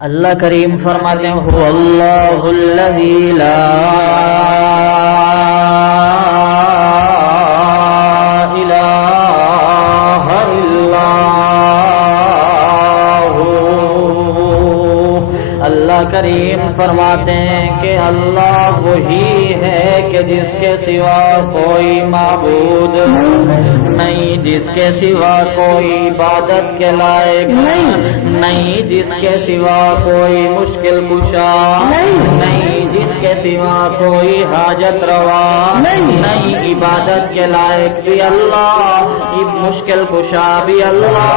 اللہ کریم فرماتے ہیں هو اللہ الذی لا الہ الا ہو۔ اللہ کریم فرماتے ہیں کہ اللہ وہی ہے کہ جس کے سوا کوئی معبود نہیں، جس کے سوا کوئی عبادت کے لائق نہیں، جس کے سوا کوئی مشکل کشا نہیں، جس کے سوا کوئی حاجت روا نہیں، عبادت کے لائق بھی اللہ، مشکل کشا بھی اللہ،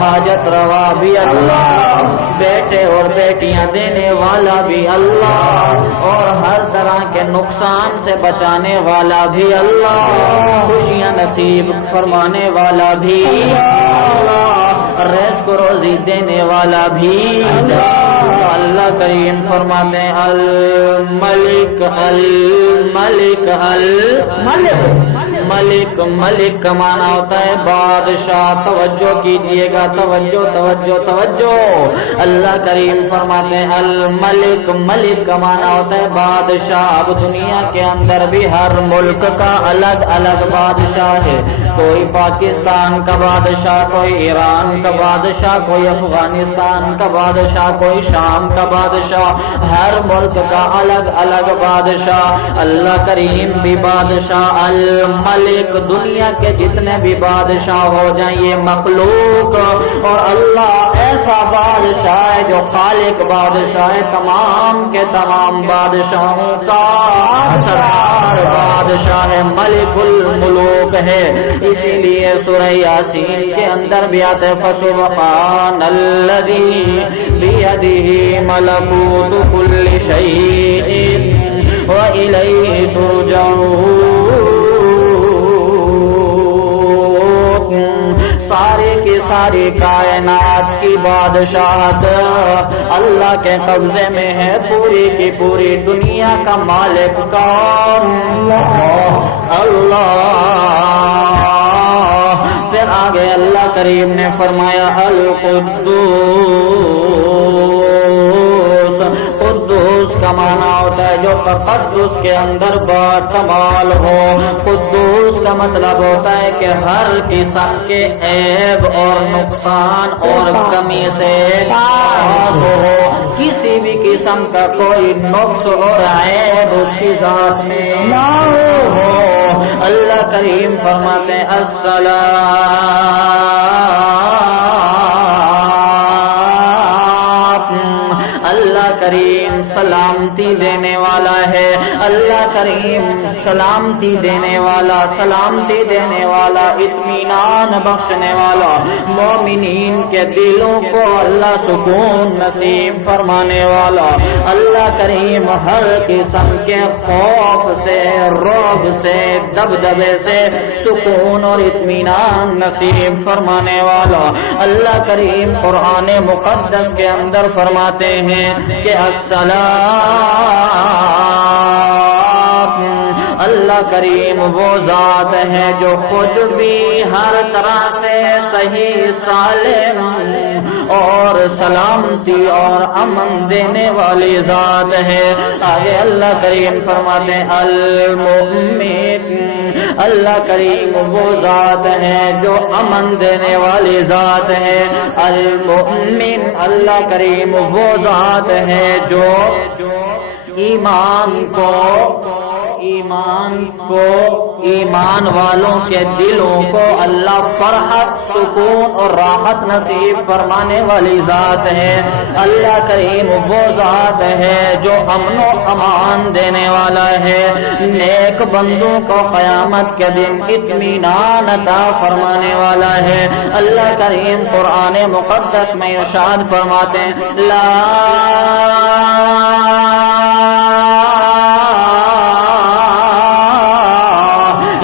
حاجت روا بھی اللہ، بیٹے اور بیٹیاں دینے والا بھی اللہ، اور ہر طرح کے نقصان سے بچانے والا بھی اللہ، خوشیاں نصیب فرمانے والا بھی اللہ، رزق روزی دینے والا بھی اللہ کریم فرماتے ہیں الملک الملک الملک ملک ملک کا معنی ہوتا ہے بادشاہ۔ توجہ کیجئے گا، توجہ توجہ توجہ۔ اللہ کریم فرماتے ہیں الملک ملک کا معنی ہوتا ہے بادشاہ۔ اب دنیا کے اندر بھی ہر ملک کا الگ الگ بادشاہ ہے، کوئی پاکستان کا بادشاہ، کوئی ایران کا بادشاہ، کوئی افغانستان کا بادشاہ، کوئی شام کا بادشاہ، ہر ملک کا الگ الگ بادشاہ۔ اللہ کریم بھی بادشاہ الملک، دنیا کے جتنے بھی بادشاہ ہو جائیں یہ مخلوق، اور اللہ ایسا بادشاہ ہے جو خالق بادشاہ ہے، تمام کے تمام بادشاہوں کا سردار بادشاہ ہے، ملک الملوک ہے۔ اسی لیے سورہ یاسین کے اندر بھی آتے فسبحان الذی بیدہ ملکوت کل شیء وإلیہ ترجعون۔ سارے کی ساری کائنات کی بادشاہت اللہ کے قبضے میں ہے، پوری کی پوری دنیا کا مالک کون؟ اللہ۔ پھر آگے اللہ کریم نے فرمایا القدوس، قدوس کا معنی ہوتا ہے جو تقدس کے اندر باکمال ہو۔ قدوس کا مطلب ہوتا ہے کہ ہر قسم کے عیب اور نقصان اور کمی سے پاک ہو، کسی بھی قسم کا کوئی نقص اور عیب اس کی ذات میں نہ ہو۔ اللہ کریم فرماتے ہیں السلام، اللہ کریم سلامتی دینے والا ہے، اللہ کریم سلامتی دینے والا، سلامتی دینے والا، اطمینان بخشنے والا، مومنین کے دلوں کو اللہ سکون نصیب فرمانے والا، اللہ کریم ہر قسم کے خوف سے، رعب سے، دبدبے سے سکون اور اطمینان نصیب فرمانے والا۔ اللہ کریم قرآن مقدس کے اندر فرماتے ہیں کہ السلام، اللہ کریم وہ ذات ہے جو خود بھی ہر طرح سے صحیح سالم اور سلامتی اور امن دینے والی ذات ہے۔ آگے اللہ کریم فرماتے ہیں المؤمن، اللہ کریم وہ ذات ہے جو امن دینے والی ذات ہے۔ المؤمن، اللہ کریم وہ ذات ہے جو ایمان والوں کے دلوں کو اللہ فرحت، سکون اور راحت نصیب فرمانے والی ذات ہے۔ اللہ کریم وہ ذات ہے جو امن و امان دینے والا ہے، نیک بندوں کو قیامت کے دن اطمینان عطا فرمانے والا ہے۔ اللہ کریم قرآن مقدس میں ارشاد فرماتے ہیں لا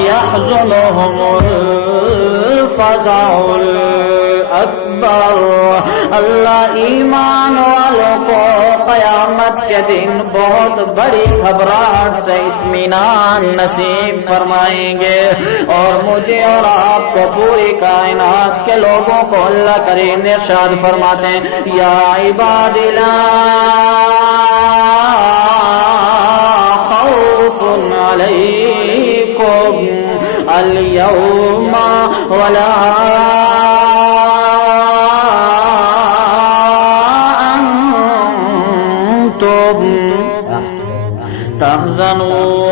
يحزنهم الفزع الأكبر، اللہ ایمان والوں کو قیامت قیامت کے دن بہت بڑی گھبراہٹ سے اطمینان نصیب فرمائیں گے، اور مجھے اور آپ کو پوری کائنات کے لوگوں کو اللہ کریم نے ارشاد فرماتے ہیں یا عباد لا خوف علیکم اليوم ولا انتم تحزنون۔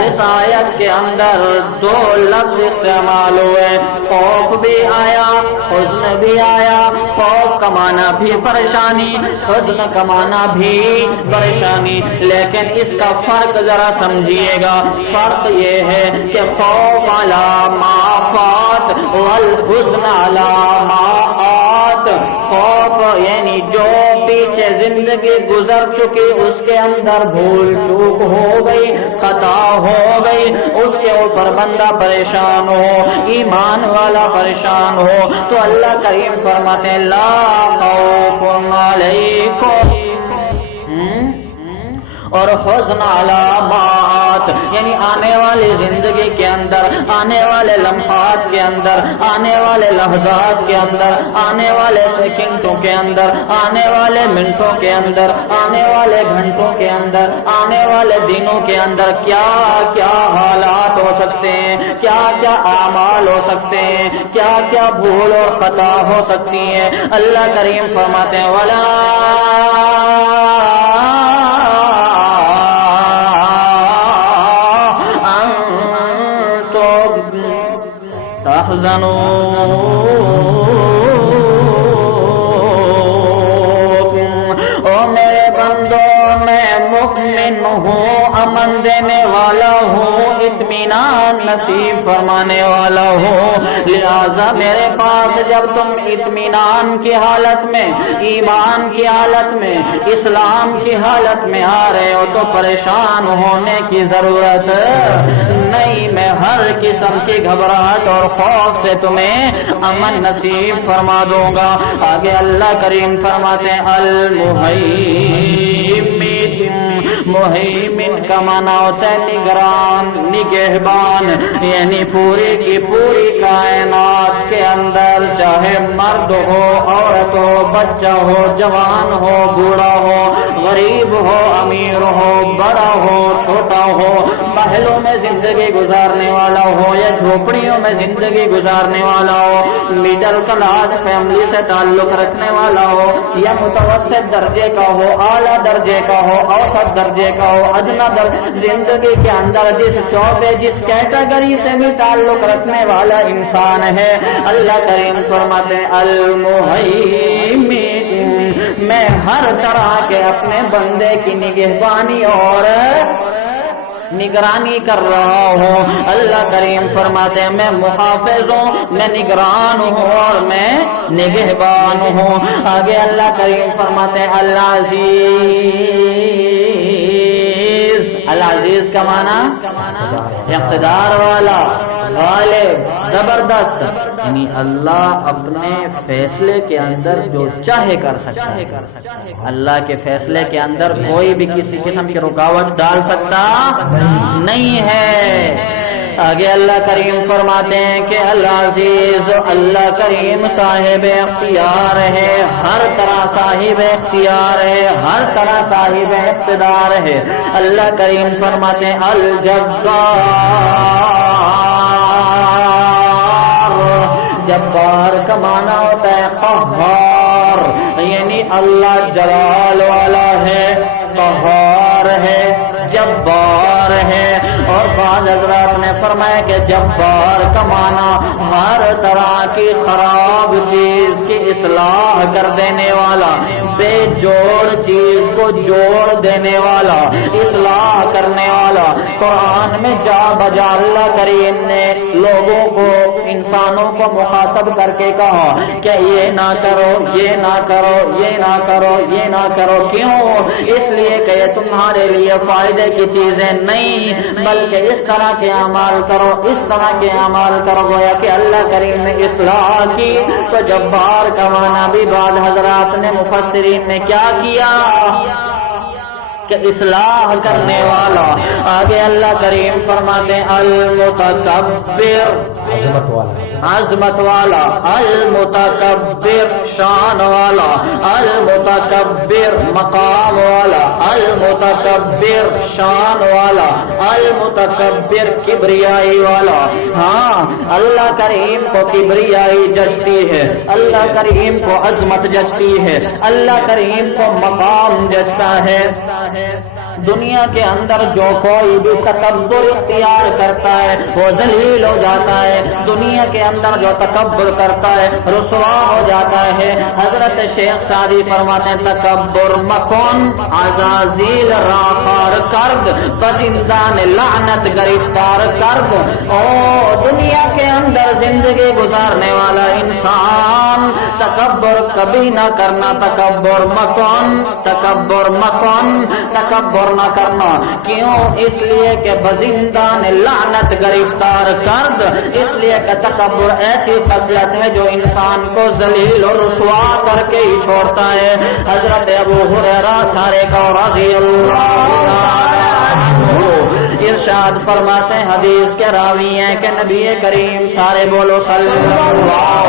اس آیت کے اندر دو لفظ استعمال ہوئے، خوف بھی آیا، حزن بھی آیا۔ خوف کا معنی بھی پریشانی، حزن کا معنی بھی پریشانی، لیکن اس کا فرق ذرا سمجھیے گا۔ فرق یہ ہے کہ خوف علی ما فات والحزن علی ما آت۔ خوف یعنی جو پیچھے زندگی گزر چکی اس کے اندر بھول چوک ہو گئی، خطا ہو گئی، اس کے اوپر بندہ پریشان ہو، ایمان والا پریشان ہو، تو اللہ کریم فرماتے ہیں لا خوف علیکم، اور حزن علامات یعنی آنے والی زندگی کے اندر، آنے والے لمحات کے اندر، آنے والے لحظات کے اندر، آنے والے سیکنڈوں کے اندر، آنے والے منٹوں کے اندر، آنے والے گھنٹوں کے اندر، آنے والے دنوں کے اندر کیا کیا حالات ہو سکتے ہیں، کیا کیا اعمال ہو سکتے ہیں، کیا کیا بھول اور خطا ہو سکتی ہیں۔ اللہ کریم فرماتے ہیں وَلَا او میرے بندو میں مؤمن ہوں، امن دینے والا ہوں، اطمینان نصیب فرمانے والا ہوں، لہذا میرے پاس جب تم اطمینان کی حالت میں، ایمان کی حالت میں، اسلام کی حالت میں آ رہے ہو تو پریشان ہونے کی ضرورت نہیں، میں ہر قسم کی گھبراہٹ اور خوف سے تمہیں امن نصیب فرما دوں گا۔ آگے اللہ کریم فرماتے ہیں المہیمن کا معنی ہوتا ہے نگران، نگہبان، یعنی پوری کی پوری کائنات کے اندر چاہے مرد ہو، عورت ہو، بچہ ہو، جوان ہو، بوڑھا ہو، غریب ہو، امیر ہو، بڑا ہو، چھوٹا ہو، محلوں میں زندگی گزارنے والا ہو یا جھوپڑیوں میں زندگی گزارنے والا ہو، مڈل کلاس فیملی سے تعلق رکھنے والا ہو یا متوسط درجے کا ہو، اعلیٰ درجے کا ہو، اوسط درجے کا ہو، ادنیٰ زندگی کے اندر جس شعبے جس کیٹیگری سے بھی تعلق رکھنے والا انسان ہے، اللہ کریم فرماتے ہیں المہیمن، میں ہر طرح کے اپنے بندے کی نگہبانی اور نگرانی کر رہا ہوں۔ اللہ کریم فرماتے ہیں میں محافظ ہوں، میں نگران ہوں اور میں نگہبان ہوں۔ آگے اللہ کریم فرماتے ہیں العزیز، العزیز کا معنی اقتدار والا، غالب، زبردست، یعنی اللہ اپنے فیصلے کے اندر جو چاہے کر سکتا ہے، اللہ کے فیصلے کے اندر کوئی بھی کسی قسم کی رکاوٹ ڈال سکتا نہیں ہے۔ آگے اللہ کریم فرماتے ہیں کہ العزیز، اللہ کریم صاحب اختیار ہے، ہر طرح صاحب اختیار ہے، ہر طرح صاحب اقتدار ہے۔ اللہ کریم فرماتے ہیں الجبار، جبار کا معنی ہوتا ہے قہار، یعنی اللہ جلال والا ہے، قہار ہے، جبار ہے۔ اور بعض حضرات نے فرمایا کہ جبار کا معنی ہر طرح کی خراب چیز کی اصلاح کر دینے والا، بے جوڑ چیز کو جوڑ دینے والا، اصلاح کرنے والا۔ قرآن میں جا بجا اللہ کریم نے لوگوں کو، انسانوں کو مخاطب کر کے کہا کہ یہ نہ کرو، یہ نہ کرو، یہ نہ کرو، یہ نہ کرو۔ کیوں؟ اس لیے کہ یہ تمہارے لیے فائدے کی چیزیں نہیں، بلکہ اس طرح کے اعمال کرو، اس طرح کے اعمال کرو۔ گویا کہ اللہ کریم نے اصلاح کی تو جبار کا معنی بھی بعض حضرات نے مفسرین نے کیا کیا کہ اصلاح کرنے والا۔ آگے اللہ کریم فرماتے ہیں المتکبر، عظمت والا، المتکبر شان والا، المتکبر مقام والا، المتکبر شان والا، المتکبر کبریائی والا۔ ہاں اللہ کریم کو کبریائی جچتی ہے، اللہ کریم کو عظمت جچتی ہے، اللہ کریم کو مقام جچتا ہے۔ دنیا کے اندر جو کوئی بھی تکبر اختیار کرتا ہے وہ ذلیل ہو جاتا ہے، دنیا کے اندر جو تکبر کرتا ہے رسوا ہو جاتا ہے۔ حضرت شیخ سعدی فرماتے ہیں تکبر مکن عزازیل راخار کرد بزندان لعنت گرفتار کرد۔ او دنیا کے اندر زندگی گزارنے والا انسان تکبر کبھی نہ کرنا، تکبر مکن، تکبر مکن، تکبر نہ کرنا۔ کیوں؟ اس لیے کہ بزندان لعنت گرفتار کرد، اس لیے کہ تکبر ایسی خصلت ہے جو انسان کو ذلیل اور رسوا کر کے ہی چھوڑتا ہے۔ حضرت ابو ہریرہ سارے کو رضی اللہ عنہ ارشاد فرماتے ہیں، حدیث کے راوی ہیں کہ نبی کریم سارے بولو صلی اللہ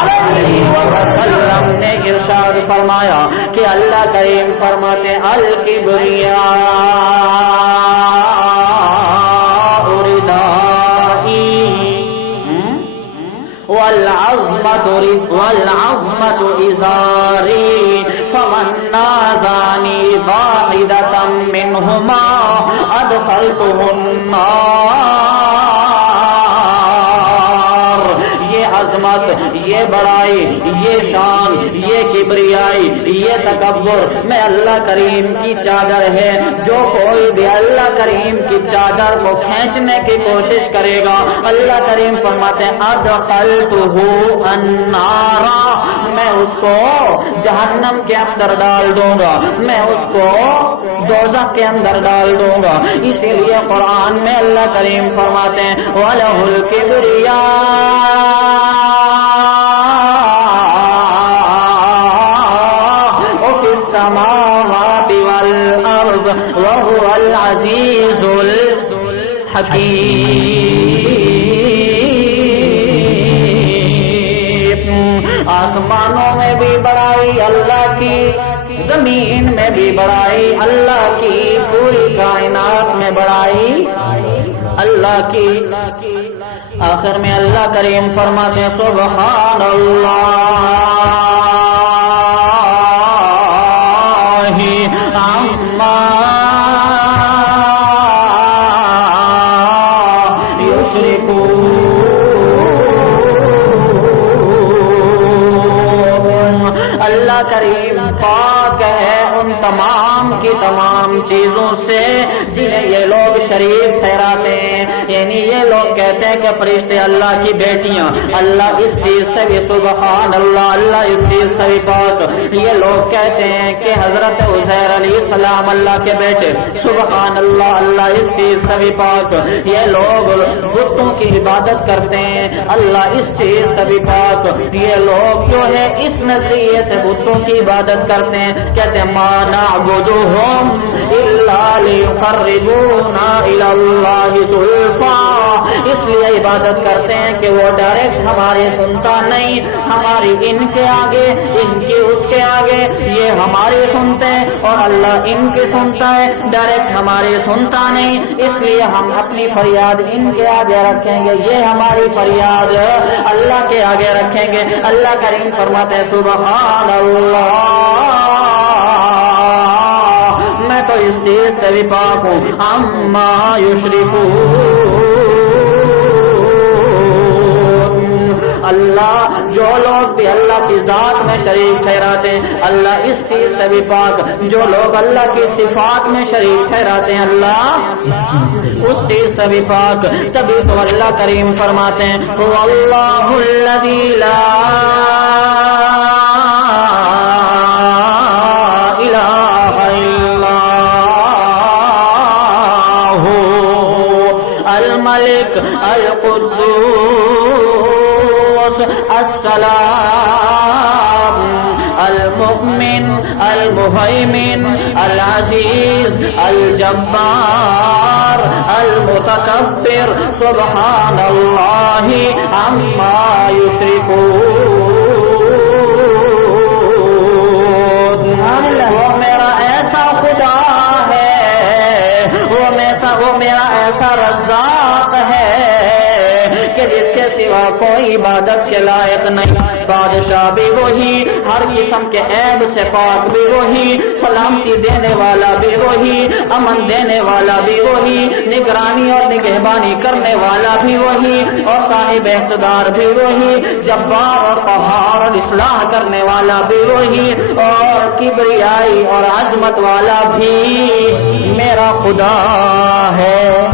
علیہ وسلم نے ارشاد فرمایا کہ اللہ کریم فرماتے ہیں الکبریاء ردائی والعظمت ازاری فمن نازانی واحدة منهما ادخلته النار۔ یہ عظمت، یہ بڑائی، یہ شان، یہ کبریائی، یہ تکبر میں اللہ کریم کی چادر ہے۔ جو کوئی بھی اللہ کریم کی چادر کو کھینچنے کی کوشش کرے گا اللہ کریم فرماتے ہیں ادخلتہ النار، میں اس کو جہنم کے اندر ڈال دوں گا، میں اس کو دوزخ کے اندر ڈال دوں گا۔ اسی لیے قرآن میں اللہ کریم فرماتے ہیں وَلَهُ الْكِبْرِيَاءُ فِي السَّمَاوَاتِ وَالْأَرْضِ وَهُوَ الْعَزِيزُ الْحَكِيمُ۔ آسمانوں میں بھی بڑائی اللہ کی، زمین میں بھی بڑائی اللہ کی، پوری کائنات میں بڑائی اللہ کی۔ آخر میں اللہ کریم فرماتے ہیں سبحان اللہ عما یشرکون۔ اللہ کریم پاک ہے ان تمام کی تمام چیزوں سے جنہیں یہ لوگ شریک ٹھہراتے ہیں، یعنی یہ لوگ کہتے ہیں کہ فرشتے اللہ کی بیٹیاں، اللہ اس چیز سے بھی سبحان اللہ، اللہ اس چیز سے بھی پاک۔ یہ لوگ کہتے ہیں کہ حضرت عزیر علیہ السلام اللہ کے بیٹے، سبحان اللہ، اللہ اس چیز سے بھی پاک۔ یہ لوگ بتوں کی عبادت کرتے ہیں، اللہ اس چیز سے بھی پاک۔ یہ لوگ جو ہے اس نظریے سے بتوں کی عبادت کرتے ہیں، کہتے ہیں ما نعبدهم الا لیقربونا الی اللہ زلفا، اس لیے عبادت کرتے ہیں کہ وہ ڈائریکٹ ہماری سنتا نہیں، ہماری ان کے آگے، ان کی اس کے آگے، یہ ہماری سنتے ہیں اور اللہ ان کی سنتا ہے، ڈائریکٹ ہماری سنتا نہیں، اس لیے ہم اپنی فریاد ان کے آگے رکھیں گے، یہ ہماری فریاد اللہ کے آگے رکھیں گے۔ اللہ کریم فرماتے ہیں سبحان اللہ، میں تو اس چیز سے بھی پاک ہوں عما یشرکون۔ اللہ جو لوگ بھی اللہ کی ذات میں شریک ٹھہراتے ہیں اللہ اس چیز سے بھی پاک، جو لوگ اللہ کی صفات میں شریک ٹھہراتے ہیں اللہ اس چیز سے بھی پاک۔ تبھی تو اللہ کریم فرماتے ہیں واللہ الذی لا السلام المؤمن المهيمن العزيز الجبار المتكبر سبحان الله عما يشركون. وہ میرا ایسا خدا ہے، وہ میرا ایسا رزاق ہے کہ جس کے سوا کوئی عبادت کے لائق نہیں. بادشاہ بھی وہی، ہر قسم کے عیب سے پاک بھی وہی، سلامتی دینے والا بھی وہی، امن دینے والا بھی وہی، نگرانی اور نگہبانی کرنے والا بھی وہی، اور صاحب اقتدار بھی وہی، جبار اور قہار اور اصلاح کرنے والا بھی وہی، اور کبریائی اور عظمت والا بھی میرا خدا ہے.